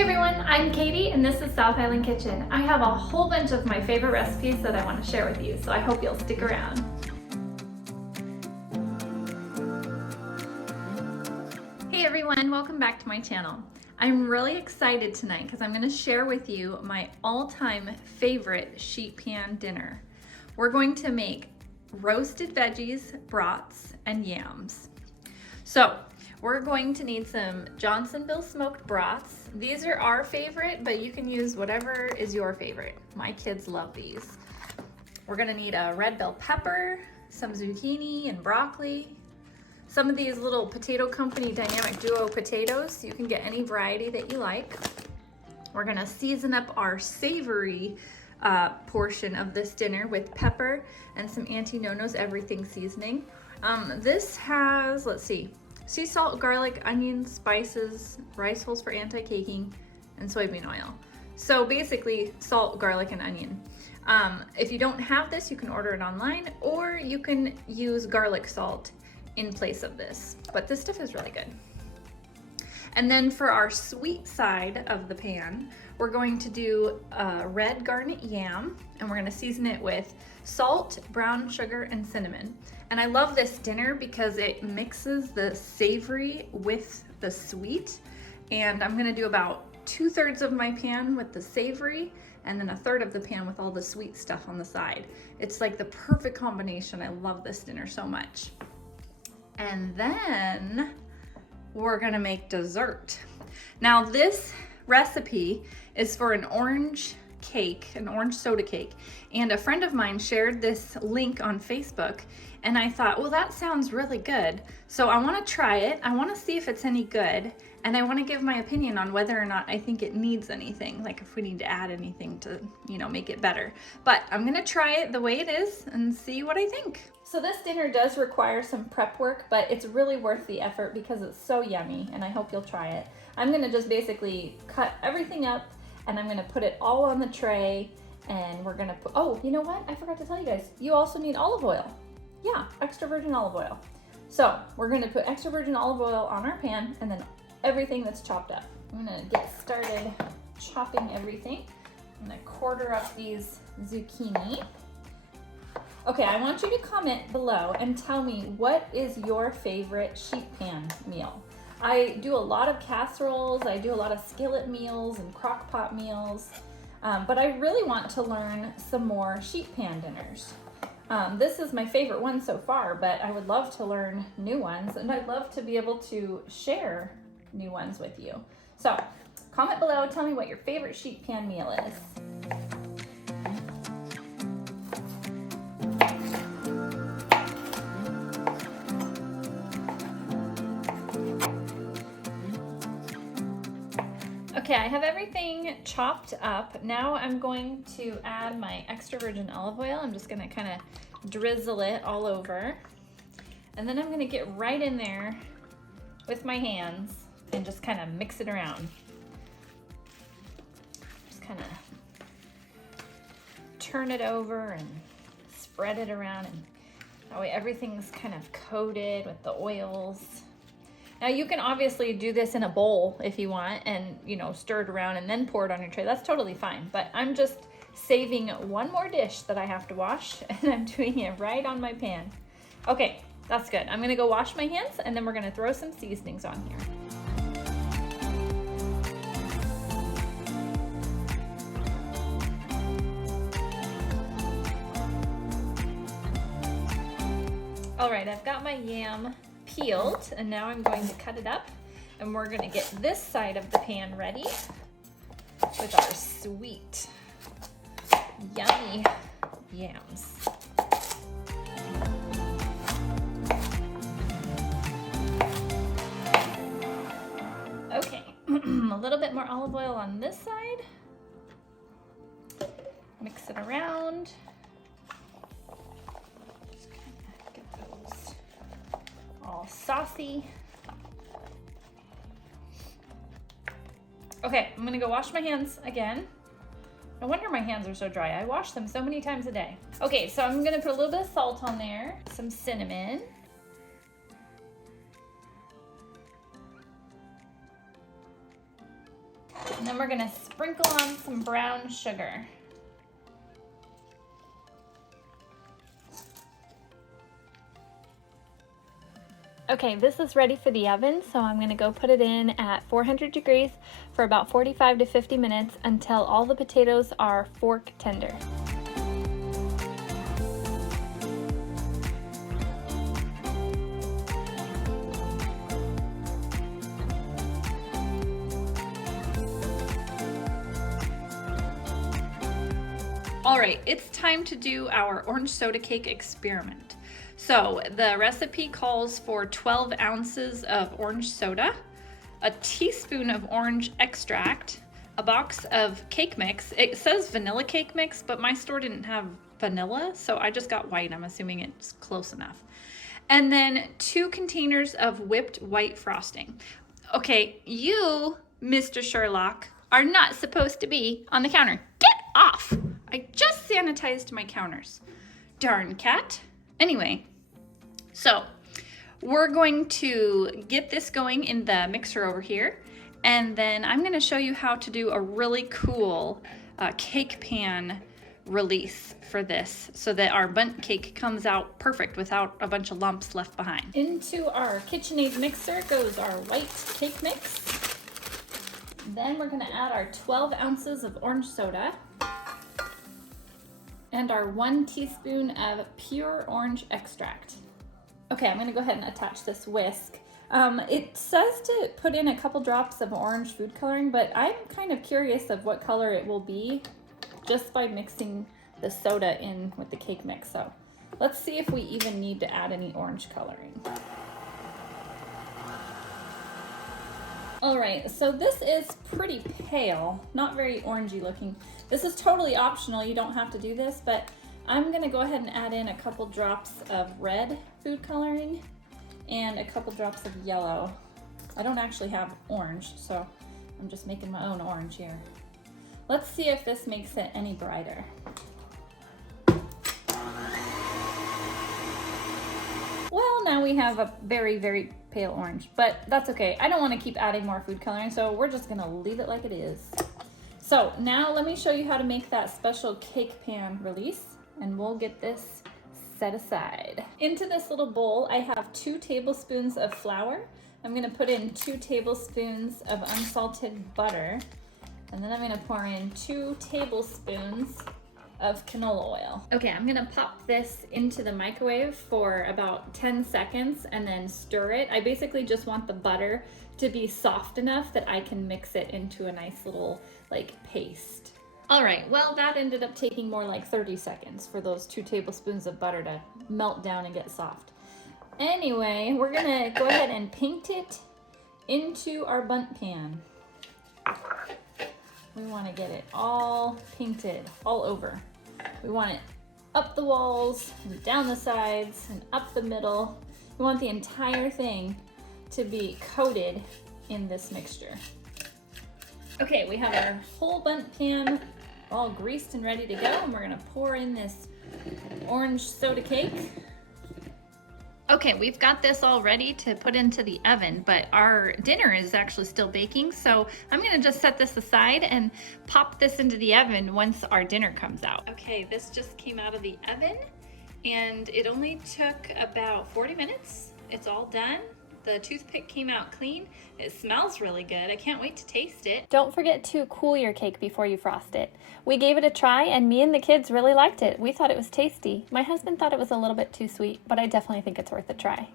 Hey everyone, I'm Katie and this is South Island Kitchen. I have a whole bunch of my favorite recipes that I want to share with you, so I hope you'll stick around. Hey everyone, welcome back to my channel. I'm really excited tonight because I'm going to share with you my all-time favorite sheet pan dinner. We're going to make roasted veggies, brats, and yams. So we're going to need some Johnsonville Smoked Brats. These are our favorite, but you can use whatever is your favorite. My kids love these. We're gonna need a red bell pepper, some zucchini and broccoli, some of these little Potato Company Dynamic Duo potatoes. You can get any variety that you like. We're gonna season up our savory portion of this dinner with pepper and some Auntie Nono's everything seasoning. This has, let's see, sea salt, garlic, onions, spices, rice hulls for anti-caking, and soybean oil. So basically salt, garlic, and onion. If you don't have this, you can order it online, or you can use garlic salt in place of this. But this stuff is really good. And then for our sweet side of the pan, we're going to do a red garnet yam, and we're gonna season it with salt, brown sugar, and cinnamon. And I love this dinner because it mixes the savory with the sweet. And I'm gonna do about 2/3 of my pan with the savory, and then 1/3 of the pan with all the sweet stuff on the side. It's like the perfect combination. I love this dinner so much. And then we're gonna make dessert. Now this recipe is for an orange cake, an orange soda cake, and a friend of mine shared this link on Facebook, and I thought, well, that sounds really good, so I want to try it. I want to see if it's any good, and I want to give my opinion on whether or not I think it needs anything, like if we need to add anything to, you know, make it better. But I'm gonna try it the way it is and see what I think. So this dinner does require some prep work, but it's really worth the effort because it's so yummy, and I hope you'll try it. I'm gonna just basically cut everything up, and I'm gonna put it all on the tray, and we're gonna put, oh, you know what? I forgot to tell you guys, you also need olive oil. Yeah, extra virgin olive oil. So we're gonna put extra virgin olive oil on our pan, and then everything that's chopped up. I'm gonna get started chopping everything. I'm gonna quarter up these zucchini. Okay, I want you to comment below and tell me, what is your favorite sheet pan meal? I do a lot of casseroles, I do a lot of skillet meals and crock pot meals, but I really want to learn some more sheet pan dinners. This is my favorite one so far, but I would love to learn new ones, and I'd love to be able to share new ones with you. So comment below, tell me what your favorite sheet pan meal is. Okay, I have everything chopped up. Now I'm going to add my extra virgin olive oil. I'm just gonna kind of drizzle it all over. And then I'm gonna get right in there with my hands and just kind of mix it around. Just kind of turn it over and spread it around, and that way everything's kind of coated with the oils. Now you can obviously do this in a bowl if you want, and you know, stir it around and then pour it on your tray. That's totally fine, but I'm just saving one more dish that I have to wash, and I'm doing it right on my pan. Okay, that's good. I'm gonna go wash my hands, and then we're gonna throw some seasonings on here. All right, I've got my yam peeled, and now I'm going to cut it up, and we're going to get this side of the pan ready with our sweet, yummy yams. Okay, a little bit more olive oil on this side. Mix it around. All saucy. Okay, I'm gonna go wash my hands again. No wonder my hands are so dry. I wash them so many times a day. Okay, so I'm gonna put a little bit of salt on there, some cinnamon, And then we're gonna sprinkle on some brown sugar. Okay, this is ready for the oven, so I'm gonna go put it in at 400 degrees for about 45 to 50 minutes until all the potatoes are fork tender. All right, it's time to do our orange soda cake experiment. So the recipe calls for 12 ounces of orange soda, a teaspoon of orange extract, a box of cake mix. It says vanilla cake mix, but my store didn't have vanilla, so I just got white. I'm assuming it's close enough. And then 2 containers of whipped white frosting. Okay, you, Mr. Sherlock, are not supposed to be on the counter. Get off! I just sanitized my counters. Darn cat. Anyway, so we're going to get this going in the mixer over here, and then I'm going to show you how to do a really cool cake pan release for this so that our bundt cake comes out perfect without a bunch of lumps left behind. Into our KitchenAid mixer goes our white cake mix. Then we're going to add our 12 ounces of orange soda and our 1 teaspoon of pure orange extract. Okay, I'm gonna go ahead and attach this whisk. It says to put in a couple drops of orange food coloring, but I'm kind of curious of what color it will be just by mixing the soda in with the cake mix. So let's see if we even need to add any orange coloring. All right, so this is pretty pale, not very orangey looking. This is totally optional, you don't have to do this, but I'm gonna go ahead and add in a couple drops of red food coloring and a couple drops of yellow. I don't actually have orange, so I'm just making my own orange here. Let's see if this makes it any brighter. Well, now we have a very, very pale orange, but that's okay. I don't want to keep adding more food coloring, so we're just gonna leave it like it is. So now let me show you how to make that special cake pan release, and we'll get this set aside. Into this little bowl, I have 2 tablespoons of flour. I'm gonna put in 2 tablespoons of unsalted butter, and then I'm gonna pour in 2 tablespoons of canola oil. Okay, I'm gonna pop this into the microwave for about 10 seconds and then stir it. I basically just want the butter to be soft enough that I can mix it into a nice little like paste. All right, well, that ended up taking more like 30 seconds for those 2 tablespoons of butter to melt down and get soft. Anyway, we're gonna go ahead and paint it into our bundt pan. We wanna get it all painted all over. We want it up the walls, and down the sides, and up the middle. We want the entire thing to be coated in this mixture. Okay, we have our whole bundt pan all greased and ready to go, and we're gonna pour in this orange soda cake. Okay, we've got this all ready to put into the oven, but our dinner is actually still baking, so I'm gonna just set this aside and pop this into the oven once our dinner comes out. Okay, this just came out of the oven, and it only took about 40 minutes. It's all done. The toothpick came out clean. It smells really good. I can't wait to taste it. Don't forget to cool your cake before you frost it. We gave it a try, and me and the kids really liked it. We thought it was tasty. My husband thought it was a little bit too sweet, but I definitely think it's worth a try.